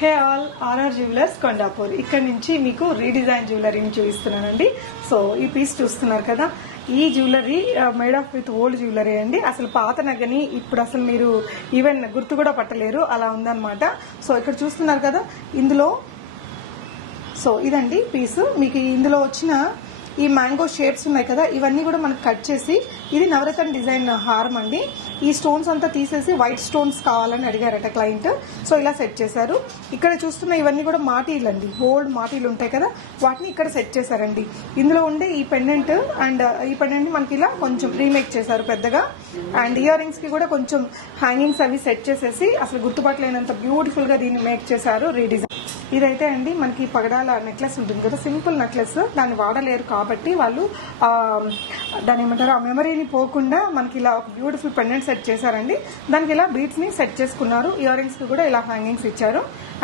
హే all RR jewellers Kondapur ఇక్కడ నుంచి మీకు రీడిజైన్ జ్యువెలరీని చూపిస్తున్నానండి. సో ఈ పీస్ చూస్తున్నారు కదా, ఈ jewellery made of with old jewellery అండి. అసలు పాత నగని ఇప్పుడు అసలు మీరు ఈవెన్ గుర్తు కూడా పట్టలేరు, అలా ఉందన్నమాట. సో ఇక్కడ చూస్తున్నారు కదా, ఇందులో సో ఇదండి పీస్. మీకు ఇందులో వచ్చిన ఈ మ్యాంగో షేప్స్ ఉన్నాయి కదా, ఇవన్నీ కూడా మనకు కట్ చేసి, ఇది నవరత్న డిజైన్ హారం అండి. ఈ స్టోన్స్ అంతా తీసేసి వైట్ స్టోన్స్ కావాలని అడిగారట క్లయింట్. సో ఇలా సెట్ చేశారు. ఇక్కడ చూస్తున్న ఇవన్నీ కూడా మాటీలు అండి, ఓల్డ్ మాటీలు ఉంటాయి కదా, వాటిని ఇక్కడ సెట్ చేశారండి. ఇందులో ఉండే ఈ పెండెంట్ అండ్ ఈ పెండెంట్ మనకి ఇలా కొంచెం రీమేక్ చేశారు పెద్దగా. అండ్ ఇయర్ రింగ్స్ కి కూడా కొంచెం హ్యాంగింగ్స్ అవి సెట్ చేసేసి అసలు గుర్తుపట్టలేనంత బ్యూటిఫుల్ గా దీన్ని మేక్ చేశారు రీడిజైన్. ఇదైతే అండి మనకి పగడాల నెక్లెస్ ఉంటుంది కదా, సింపుల్ నెక్లెస్, దాన్ని వాడలేరు కాబట్టి వాళ్ళు దాని ఏమంటారు, ఆ మెమరీని పోకుండా మనకి ఇలా ఒక బ్యూటిఫుల్ పెండెంట్ సెట్ చేశారండి. దానికి ఇలా బీడ్స్ ని సెట్ చేసుకున్నారు. ఇయర్ రింగ్స్ కి కూడా ఇలా హ్యాంగింగ్స్ ఇచ్చారు.